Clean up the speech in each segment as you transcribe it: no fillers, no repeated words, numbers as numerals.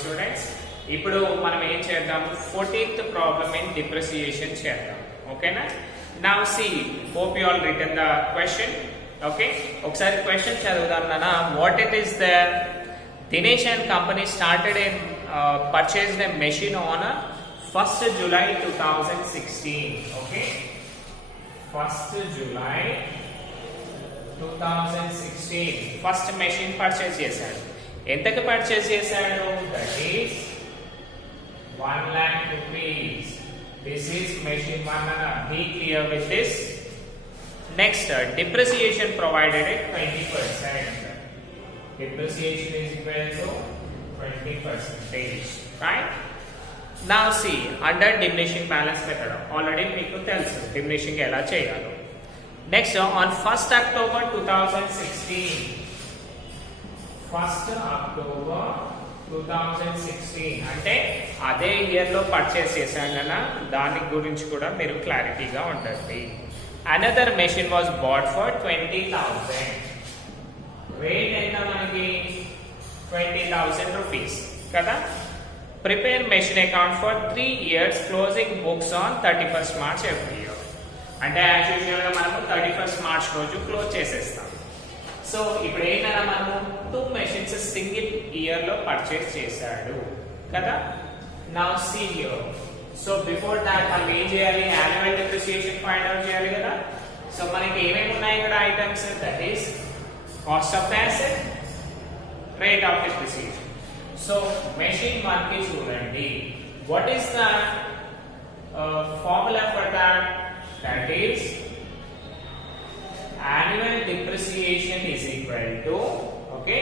స్టూడెంట్స్ ఇప్పుడు మనం ఏం చేద్దాం 14th ప్రాబ్లమ్ ఇన్ డిప్రిసియేషన్ చేద్దాం ఓకేనా now see hope you all written the question okay ఒకసారి క్వశ్చన్ చదువుదాం నానా what it is the Dinesh and company started in purchased a machine on 1st July 2016 okay 1st July 2016 first machine purchase చేశాడు ఎంతకి purchase చేశాడు that is 1 lakh rupees this is machine 1 be clear with this next depreciation provided at 20% depreciation is equal to 20% right now see under diminishing balance method already మీకు తెలుసు diminishing ఎలా చేయాలో next on 1st October 2016 1st October 2016 అంటే అదే ఇయర్ లో పర్చేస్ చేశాడన దాని గురించి కూడా మీరు క్లారిటీగా ఉండండి another machine was bought for 20000 rate ఎంత మనకి 20000 rupees కదా prepare machine account for 3 years closing books on 31st March every year అంటే యాజ్ యూజువల్ గా మనము 31st March రోజు క్లోజ్ చేసేస్తాం సో ఇప్పుడు ఏంటన్నా మనము 2 మెషిన్స్ సింగిల్ ఇయర్ లో పర్చేస్ చేశాడు కదా now see here so before that మనం ఏం చేయాలి యాన్యువల్ డిప్రిసియేషన్ ఫైండ్ అవుట్ చేయాలి కదా సో మనకి ఏమేమి ఉన్నాయి ఇక్కడ items that is cost of the asset rate of depreciation so machine 1 కి చూడండి what is the formula for that that is annual depreciation is equal to okay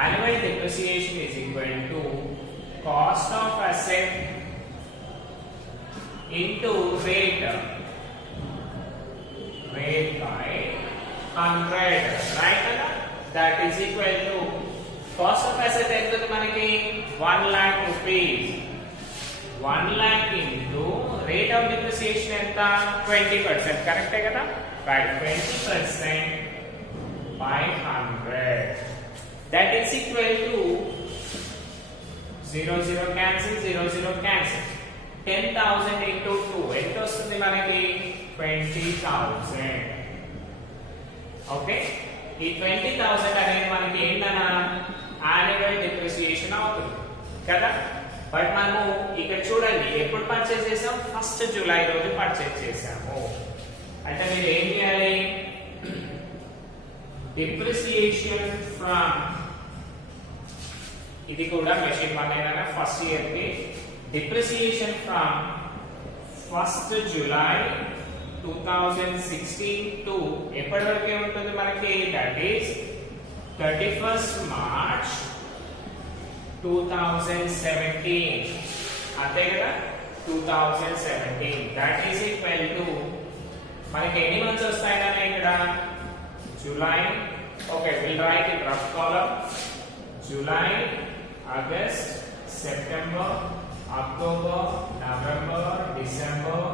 annual depreciation is equal to cost of asset into rate by 100 right that is equal to cost of asset ఎంత మనకి 1 lakh rupees 1 lakh into rate of depreciation ఎంత 20% కరెక్టే కదా right 20% by 100 that is equal to 0 cancel 0 cancel 10000 into 2 ఎంత వస్తుంది మనకి 20000 ఓకే ఈ 20000 అనేది మనకి ఏంటన్నా annual depreciation అవుతుంది కదా బట్ మనము ఇక్కడ చూడండి ఎప్పుడు పర్చేస్ చేసాం 1st జూలై రోజు పర్చేస్ చేసాము అంటే మీరు ఏం చేయాలి డిప్రిసియేషన్ ఫ్రమ్ ఇది కూడా మెషిన్ 1 అయినా ఫస్ట్ ఇయర్ కి డిప్రిసియేషన్ ఫ్రమ్ 1st జూలై 2016 టు ఎప్పటి వరకు ఉంటుంది మనకి దట్ ఈస్ 31st మార్చ్ 2017 అంతే కదా 2017 దట్ ఈస్ ఈక్వల్ టు మనకి ఎన్ని మంత్స్ వస్తాయన్నా ఇక్కడ July okay will write in rough column July August September October November December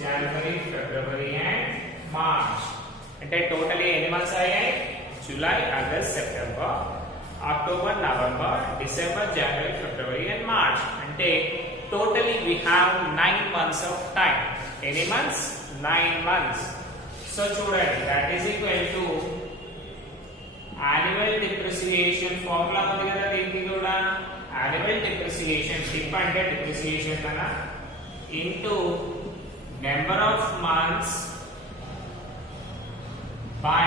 January February and March అంటే టోటల్లీ ఎన్ని మంత్స్ అయ్యాయి July August September October, November, December, January, February and March. Ante totally we have 9 months of time. Any months? 9 months. So chudandi that is equal to annual depreciation formula undi kada deeniki kuda annual depreciation dip ante depreciation kana into number of months by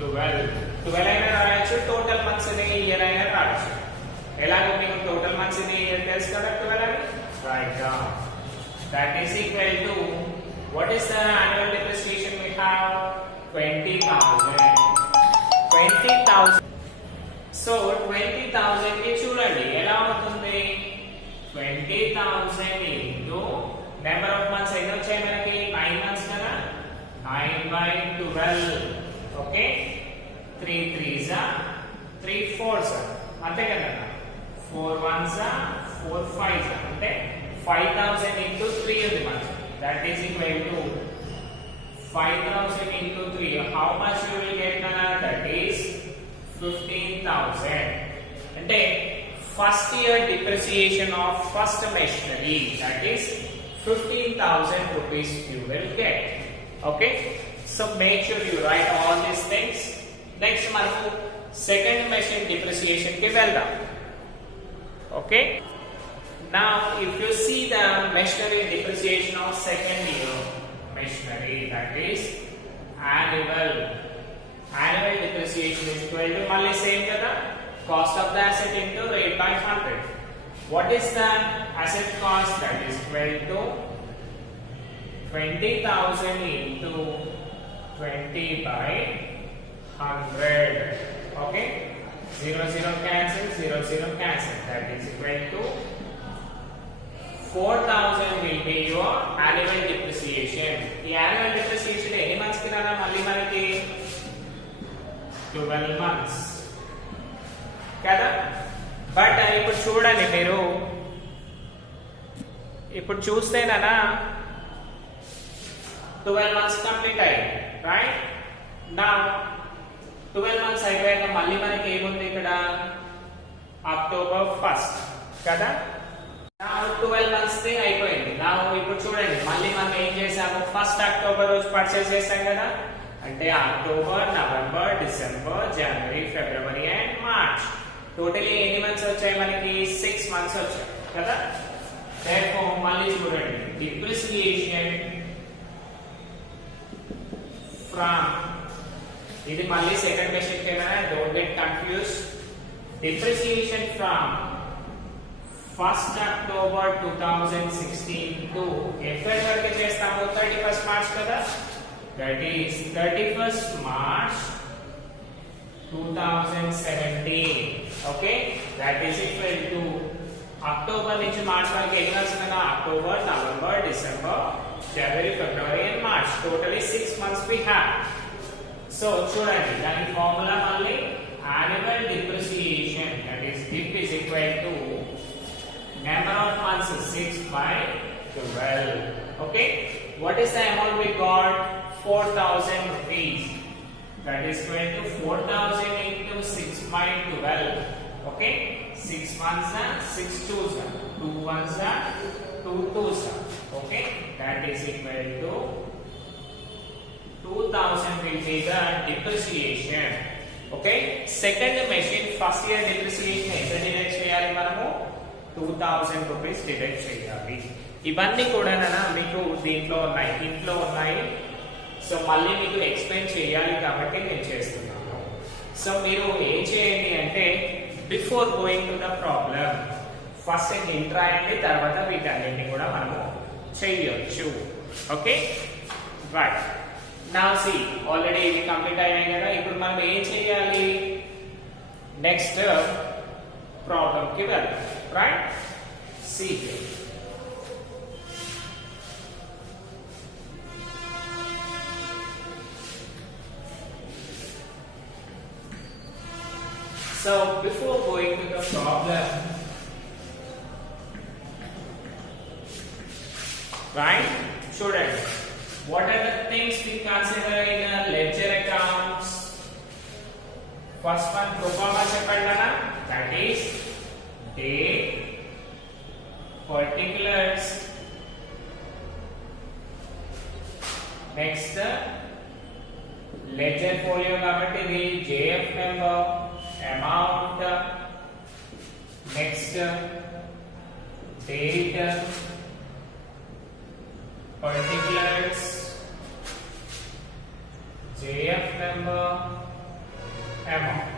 12 అయినా రాయొచ్చు total months in year అయినా రాయొచ్చు ఎలాగో మీకు total months in year తెలుసు కదా 12 అని right that is equal to what is the annual depreciation we have 20000 so 20000 కి చూడండి ఎలా అవుతుంది 20000 ఇంటూ నెంబర్ ఆఫ్ మంత్స్ ఎన్ని వచ్చాయి మనకి 9 మంత్స్ కదా 9/12 ఓకే 3 3s 3 4s అంతే కదా 4 1s 4 5s అంటే 5000 into 3 ఉంది మనకి that is equal to 5000 into 3 how much you will get that is 15000 అంటే first year depreciation of first machinery, that is 15,000 rupees you will get. Okay, so make sure you write all these things. Next మనకు second machine depreciation కి వెళ్దాం. Okay, now if you see the machinery depreciation of second year machinery, that is annual depreciation is equal to మళ్ళీ సేమ్ కదా, cost of the asset into rate by 100. What is the asset cost? That is equal to 20,000 into 20 by 100. Okay, 0 cancel, 0 cancel. That is equal to 4,000 will be your annual depreciation. The annual depreciation any months ki rana malli manaki 12 months కదా. బట్ ఇప్పుడు చూడండి, మీరు ఇప్పుడు చూస్తేనా 12 months complete అయ్యింది, రైట్? నా 12 months అయిపోయాక మళ్ళీ మనకి ఏముంది ఇక్కడ, అక్టోబర్ 1st కదా. నా 12 months అయిపోయింది. నా ఇప్పుడు చూడండి, మళ్ళీ మనం ఏం చేసాము, 1st అక్టోబర్ రోజు పర్చేస్ చేసాం కదా, అంటే October, November, December, January, February and March. Totally ఎన్ని మంత్స్ వచ్చాయి మనకి, 6 months వచ్చాయి కదా. therefore మళ్ళీ చూడండి, డిప్రిసియేషన్ ఫ్రమ్, ఇది మళ్ళీ సెకండ్ మెషిన్ కేనా, don't get confuse. Depreciation from 1st October 2016 టు ఎప్పటి వరకు చేస్తాము, 31st March కదా. that is 31st March 2017. okay, that is equal to October నుంచి మార్చ్ వరకు ఎన్ని మంత్స్ కదా, October, November, December, January, February and March. Totally 6 months we have. So చూడండి, దాని ఫార్ములా మళ్ళీ annual depreciation, that is dip is equal to number of months, 6 by 12. okay, what is the amount we got, 4,000 rupees. that is equal to 4,000 into 6 by 12. okay, 6 ones are 6 twos are 2 ones are 2 twos are. okay, that is equal to 2,000 will be the depreciation. okay, second machine first year depreciation ఎంత డిడక్ట్ చేయాలి మనము, 2,000 rupees deduct చేయాలి. ఇవన్నీ కూడా మీకు దీంట్లో ఉన్నాయి, ఇంట్లో ఉన్నాయి. సో మళ్ళీ మీకు ఎక్స్ప్లెయిన్ చేయాలి కాబట్టి నేను చేస్తున్నాను. సో మీరు ఏం చేయండి అంటే, before going to the problem first ఇంట్ రాయండి, తర్వాత వీటన్నింటినీ కూడా మనము చేయొచ్చు. Okay, right. Now see, already ఇవి కంప్లీట్ అయ్యాయి కదా. ఇప్పుడు మనం ఏం చేయాలి, నెక్స్ట్ ప్రాబ్లం కి వెళ్దాం, right? See so before going to the problem, right, students, what are the things we consider in a ledger accounts? First one, pro forma cheppandana, that is date, particulars. Next, ledger folio kabatti the JF number, amount, next date, particulars, JF number, amount.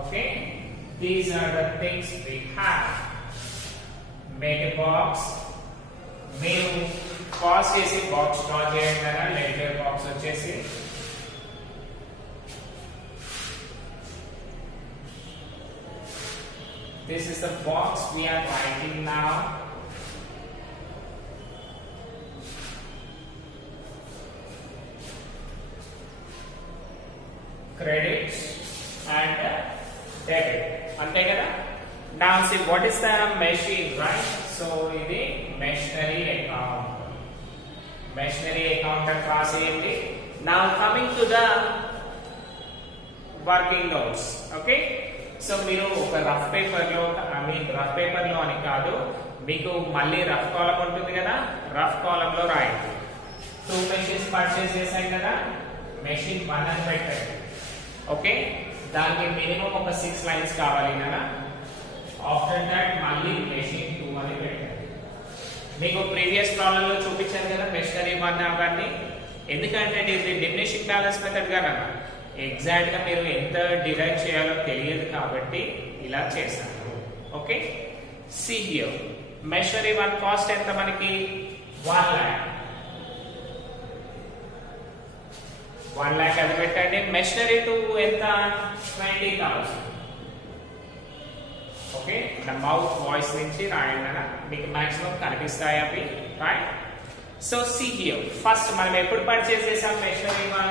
Okay, these are the things we have. Make a box. మేము పాస్ చేసి box draw చేయండి అన్న, letter box వచ్చేసి this is the box we are writing now. Credits and debit, ante kada. Now see, what is the machine, right? So ఇది machinery account. Machinery account across ఏంటి. Now coming to the working notes. Okay, so మీరు ఒక రఫ్ పేపర్లో రఫ్ పేపర్లో అని కాదు, మీకు మళ్ళీ రఫ్ కాలం ఉంటుంది కదా, రఫ్ కాలంలో రాయండి. 2 మెషిన్స్ పర్చేస్ చేశాం కదా, మెషిన్ 1 అని పెట్టండి. ఓకే, దానికి మినిమం ఒక 6 లైన్స్ కావాలి కదా. ఆఫ్టర్ దట్ మళ్ళీ మెషిన్ 2 అని పెట్టండి. మీకు ప్రీవియస్ ప్రాబ్లం లో చూపించాను కదా మెషినరీ 1 అవన్నీ. ఎందుకంటే ఇది డిమినిషింగ్ బ్యాలెన్స్ మెథడ్ గా ఎగ్జాక్ట్ గా మీరు ఎంత డిరైవ్ చేయాలో తెలియదు కాబట్టి ఇలా చేశాను. ఓకే, సి హియర్ మెషినరీ 1 కాస్ట్ ఎంత మనకి 1 lakh. 1 lakh అది పెట్టండి. మెషినరీ 2 ఎంత 20,000. ఓకే, నా మౌత్ వాయిస్ నుంచి రాయండి అన్న, మీకు మాక్సిమం కనిపిస్తాయి అవి, right? So see here first మనం ఎప్పుడు పర్చేస్ చేసాం మెషినరీ 1?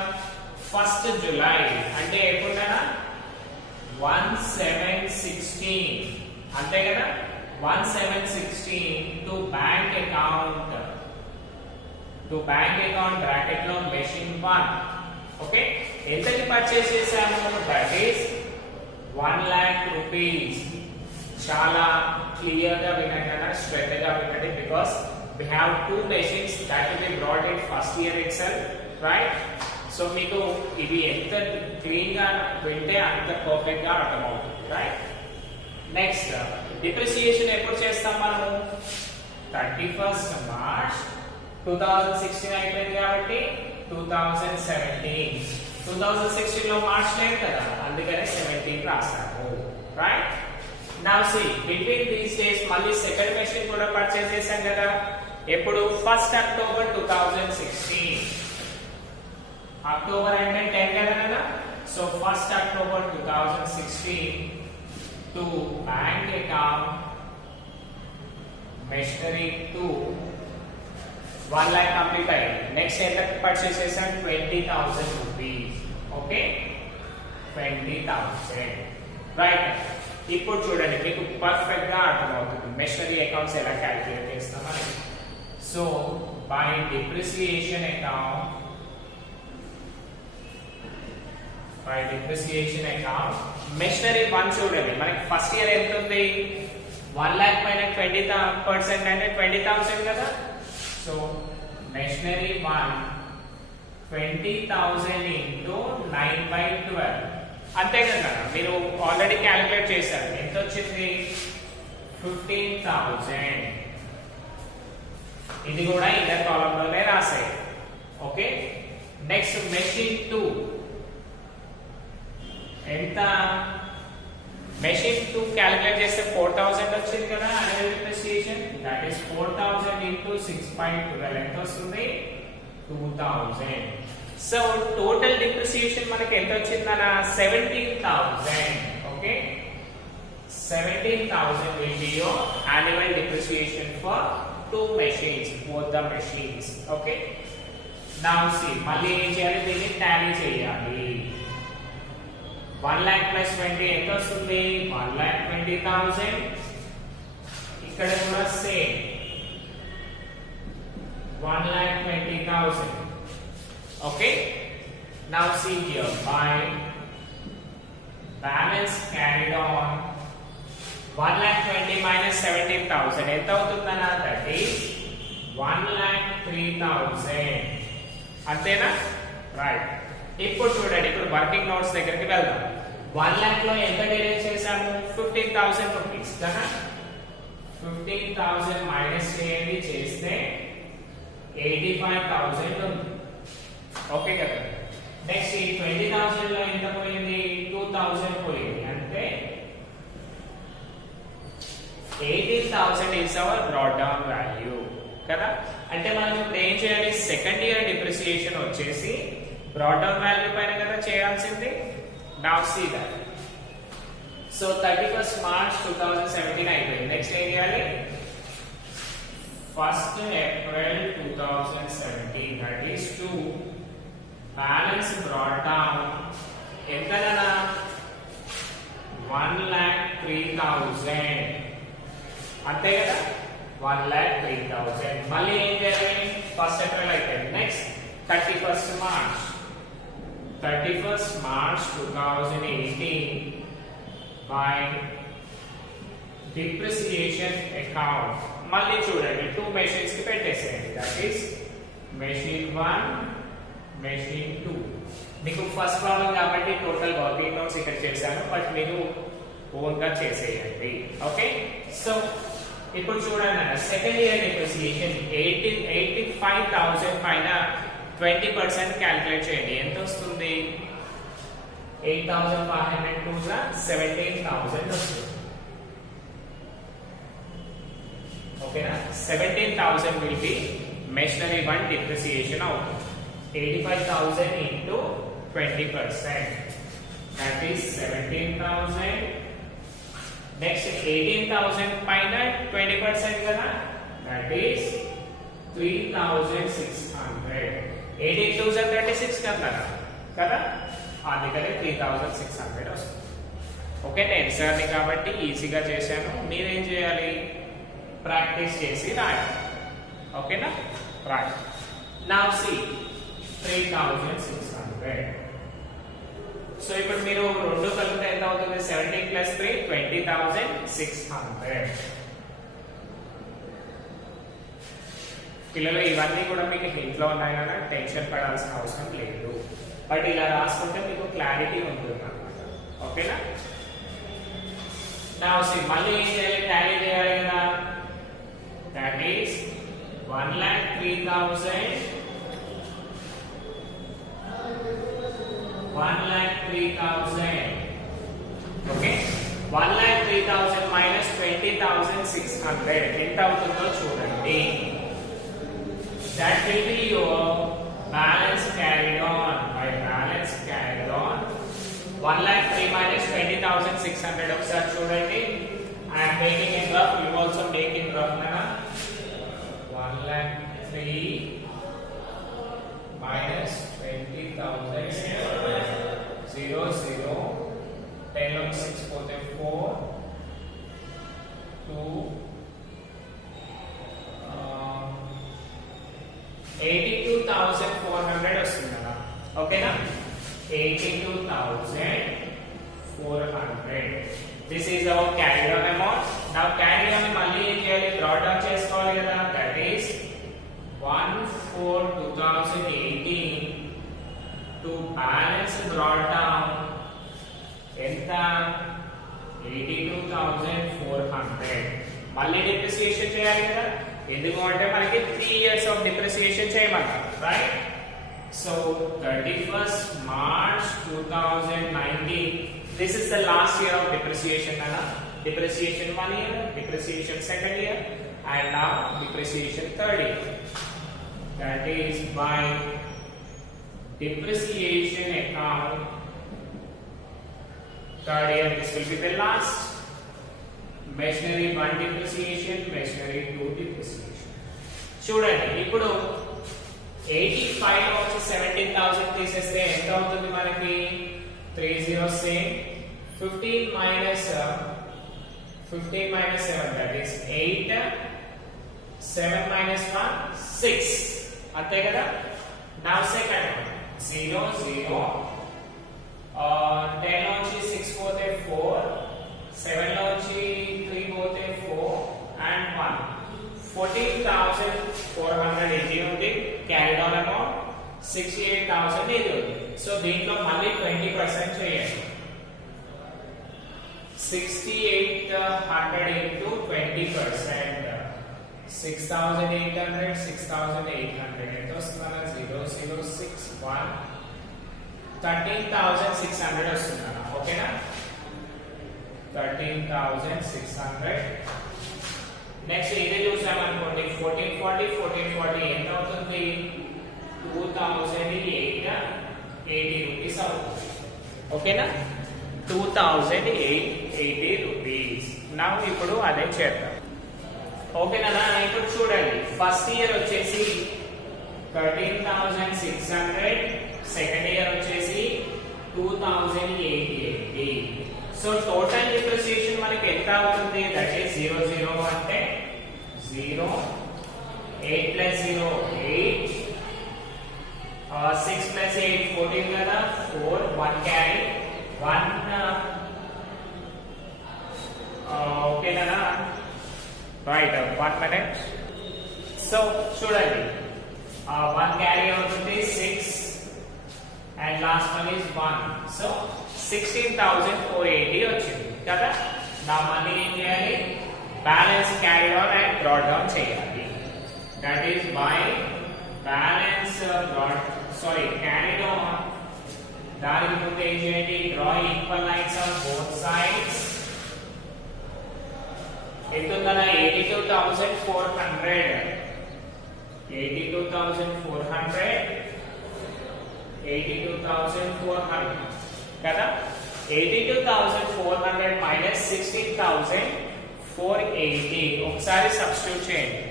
1st July. అంటే ఎప్పుడైనా 1/7/16 అంతే కదా. 1/7/16 టు బ్యాంక్ అకౌంట్ బ్రాకెట్ లో మెషిన్ 1. ఓకే, ఎంతకి పర్చేస్ చేసాము? That is 1 lakh rupees. చాలా క్లియర్ గా వినండి, శ్రద్ధగా వినండి, because we have 2 machines that will be brought in first year itself, right? So మీకు ఇది ఎంత క్లీన్ గా వింటే అంత పర్ఫెక్ట్ గా అర్థమవుతుంది, రైట్? నెక్స్ట్ డిప్రిసియేషన్ ఎప్పుడు చేస్తాం మనము? 31st March 2016 అయిపోయింది కాబట్టి 2017. 2016 లో మార్చ్ లేదు కదా, అందుకనే 17 రాస్తాము, right? Now see between these days మళ్ళీ సెకండ్ మెషిన్ కూడా పర్చేస్ చేశాం కదా. ఎప్పుడు? 1st October 2016. అక్టోబర్ అంటే 10 కదా. So 1st October 2016 to bank account machinery 2 1 lakh complete అయ్యింది. నెక్స్ట్ ఎంత పర్చేస్ చేసాం? 20,000 రూపీస్. ఓకే, 20,000, రైట్? ఇప్పుడు చూడండి, మీకు పర్ఫెక్ట్ గా అర్థమవుతుంది మెషినరీ అకౌంట్స్ ఎలా క్యాలిక్యులేట్ చేస్తామని. So by depreciation account machinery 1 చూడండి, మనకి ఫస్ట్ ఇయర్ ఎంత ఉంది? 1 lakh పైన 20% అంటే 20,000 కదా. సో మెషినరీ 1 20,000 into 9/12 అంతే కదా. మీరు ఆల్రెడీ క్యాలిక్యులేట్ చేశారు, ఎంత వచ్చింది? 15,000. ఇది కూడా ఇన్నర్ కాలమ్ లోనే రాసాయి. ఓకే, నెక్స్ట్ మెషిన్ 2 ఎంత? మెషిన్ 2 క్యాలిక్యులేట్ చేస్తే 4,000 వచ్చింది కదా యాన్యువల్ డిప్రిసియేషన్. దట్ ఈస్ 4,000 into 6/12 ఎంత వస్తుంది? 2,000. సో టోటల్ డిప్రిసియేషన్ మనకి ఎంత వచ్చిందన్న? 17,000. ఓకే, 17,000 will be your annual depreciation for 2 machines, both the machines. Okay, now see మళ్ళీ ఏం చేయాలి? దీన్ని టాలీ చేయాలి. 1 lakh plus 20 ఎంత వస్తుంది? 1,20,000. ఇక్కడ కూడా సేమ్ 1,20,000. Okay, now see here by balance carried on 1,20,000 minus 17,000 ఎంత అవుతుందన్నా? That is 1,03,000. అంతేనా? రైట్. ఇప్పుడు చూడండి, ఇప్పుడు వర్కింగ్ నోట్స్ దగ్గరికి వెళ్దాం. 1 lakh లో ఎంత డిరైవ్ చేసాము? 15,000 రూపీస్ కదా. 15,000 మైనస్ చేయండి, చేస్తే 85,000 ఉంది. ఓకే కదా. నెక్స్ట్ ఈ 20,000 లో ఎంత పోయింది? 2,000 పోయింది. అంటే 18,000 is our brought down value కదా. అంటే మనం ఇప్పుడు ఏం చేయాలి? సెకండ్ ఇయర్ డిప్రిసియేషన్ వచ్చేసి brought down value పైన కదా చేయాల్సింది. Now see that. So 31st March 2017 అయిపోయింది. నెక్స్ట్ ఏం చేయాలి? 1st April 2017, that is 2 balance brought down ఎంతనా? 1,03,000 అంతే కదా. 1,03,000. మళ్ళీ ఏం చేయాలి? 1st April అయిపోయింది. Next 31st March 2018 by depreciation account. మళ్ళీ చూడండి 2 మెషిన్స్ కి పెట్టేసేయండి. దట్ ఈస్ మెషిన్ 1 మెషిన్ 2. మీకు ఫస్ట్ ప్రాబ్లం కాబట్టి టోటల్ వర్కింగ్ నోట్స్ ఇక్కడ చేశాను, బట్ మీరు ఓన్ గా చేసేయండి. ఓకే, సో ఇప్పుడు చూడండి సెకండ్ ఇయర్ డిప్రిసియేషన్ 85,000 పైన 20% క్యాలిక్యులేట్ చేయండి. ఎంత వస్తుంది? 8,500 to 17,000 వస్తుంది. ఓకేనా? 17,000 will be machinery 1 depreciation అవుతుంది. 85,000 into 20%, that is 17,000. Next 18,000 పైన 20% కదా, that is 3,600. 18,036 కదా, అందుకనే 3,600 వస్తుంది. ఓకే, నేను ఎన్సర్ని కాబట్టి ఈజీగా చేశాను. మీరేం చేయాలి? ప్రాక్టీస్ చేసి రాయాలి. ఓకేనా? రైట్. Now see 3,600. సో ఇప్పుడు మీరు రెండు కలిపితే ఎంత అవుతుంది? 17 plus 3 20,600. పిల్లలు ఇవన్నీ కూడా మీకు ఇంట్లో ఉన్నాయి కదా, టెన్షన్ పడాల్సిన అవసరం లేదు. బట్ ఇలా రాసుకుంటే మీకు క్లారిటీ ఉంటుంది అన్నమాట. ఓకేనా? నౌ సీ మళ్ళీ ఏం చేయాలి? టాలీ చేయాలి కదా. దట్ ఈస్ 1,03,000 ఓకే, 1,03,000 minus 20,600 ఎంత అవుతుందో చూడండి. That will be your balance carried on. By balance carried on, 1,03,000 minus 20,600 ఒకసారి చూడండి. I am making it rough. You also make it rough now. 1,03,000 minus 20,000 0 0 10 లో 6 పోతే 4 2 82,400 వస్తుంది కదా. ఓకేనా? 82,400. This is our carry on amount. Now carry on మళ్ళీ ఏం చేయాలి? డ్రా డౌన్ చేసుకోవాలి కదా. That is 1/4/2018 to balance brought down ఎంత? 82,400. మళ్ళీ డిప్రిసియేషన్ చేయాలి కదా. ఎందుకు అంటే మనకి 3 years ఆఫ్ డిప్రిసియేషన్ చేయమన్నారు, right? So 31st March 2019, this is the last year of depreciation కదా. Depreciation 1 year, depreciation 2nd year, and now depreciation 3rd year. That is by depreciation account 3rd year, this will be the last. Machinery 1 depreciation, machinery 2 depreciation. చూడండి ఇప్పుడు 85 లో వచ్చి 17,000 తీసేస్తే ఎంత అవుతుంది మనకి? 3 zeros same. 15 minus 7, that is 8. 7 minus 1 6, అంతే కదా. Now second one 0 0 10 లో వచ్చి 6 పోతే 4, 7 లో వచ్చి 3 పోతే 4 and 1. 14,400 ఇది ఉంది క్యారీడ్ ఆన్ అమౌంట్. 68,000 ఇది ఉంది. సో దీంట్లో మళ్ళీ 20% చేయండి. 6,800 into 20%, 6,800 6,800 ఎంత వస్తుందా? 0,061 13,600 వస్తుందా? ఓకేనా? 13,600. నెక్స్ట్ ఇది చూసామనుకోండి 1440 ఎంత అవుతుంది? 2,880 రూపీస్ అవుతుంది. ఓకేనా? 2,880 రూపీస్. నా ఇప్పుడు అదే చేద్దాం. ఓకేనా? ఇప్పుడు చూడండి ఫస్ట్ ఇయర్ వచ్చేసి 13,600, సెకండ్ ఇయర్ వచ్చేసి 2,880. సో టోటల్ డిప్రిసియేషన్ మనకి ఎంత అవుతుంది? దట్ ఈస్ 0 0 అంటే 0, 8 plus 0 8, 6 plus 8 14 కదా, 4, 1 carry, 1 ఓకేనా? రైట్, 1 minute. సో చూడండి, 1 క్యారీ అవుతుంది 6 and last one is 1. So 16,480 వచ్చింది కదా. నా మళ్ళీ ఏం చేయాలి? Balance carry on and brought down చేయాలి. That is by balance carried on. దానికి ముందు ఏం చేయండి? Draw equal lines on both sides. ఎంత ఉందన్నా? 82,400 కదా. 82,400 మైనస్ 16,480. ఒకసారి సబ్స్టిట్యూట్ చేయండి.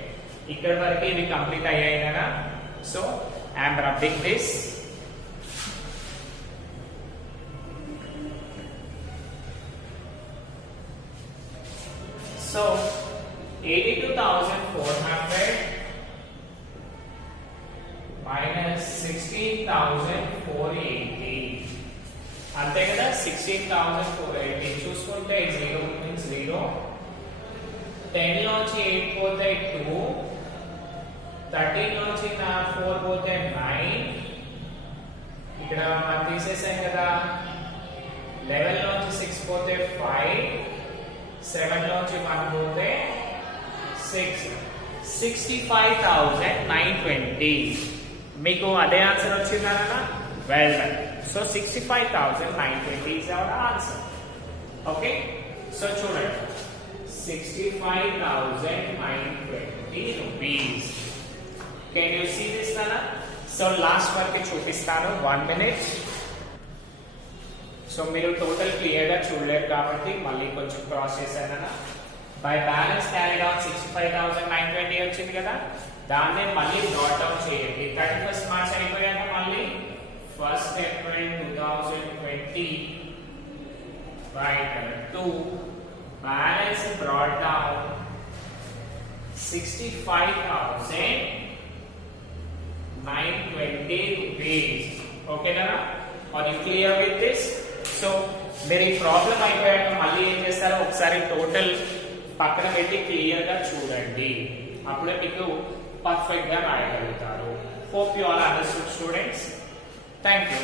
ఇక్కడ వరకు ఇవి కంప్లీట్ అయ్యాయి కదా. So I'm rubbing this. So 82,400 minus 16,480 అంతే కదా. 16,480 చూసుకుంటే 0 means 0. 10 లోంచి 8 పోతే 2, 13 లోంచి 4 పోతే 9. ఇక్కడ మనం తీసేసాం కదా. 11 లోంచి 6 పోతే 5, 7 లోంచి 1 పోతే 6. 65,920. మీకు అదే ఆన్సర్ వచ్చిందా? Well done. So 65,920 is our answer. Okay, so చూడండి, 65,920 rupees. Can you see this nana? So last వరకు చూపిస్తాను, 1 minute. సో మీరు టోటల్ క్లియర్ గా చూడలేరు కాబట్టి మళ్ళీ కొంచెం క్రాస్ చేశానన్నా. బై బ్యాలెన్స్ క్యారీడ్ ఆన్ 65,920 వచ్చింది కదా. దాన్నే మళ్ళీ బ్రాట్ డౌన్ చేయండి. 31st మార్చ్ అయిపోయాక మళ్ళీ 1st April 2020 right to balance brought down 65,920 rupees. Okay na? Are you clear with this? So మీరు ఈ ప్రాబ్లం అయిపోయాక మళ్ళీ ఏం చేస్తారో ఒకసారి టోటల్ పక్కన పెట్టి క్లియర్ గా చూడండి. అప్పుడే మీకు పర్ఫెక్ట్ గా రాయగలుగుతారు. Hope you all understood, students. Thank you.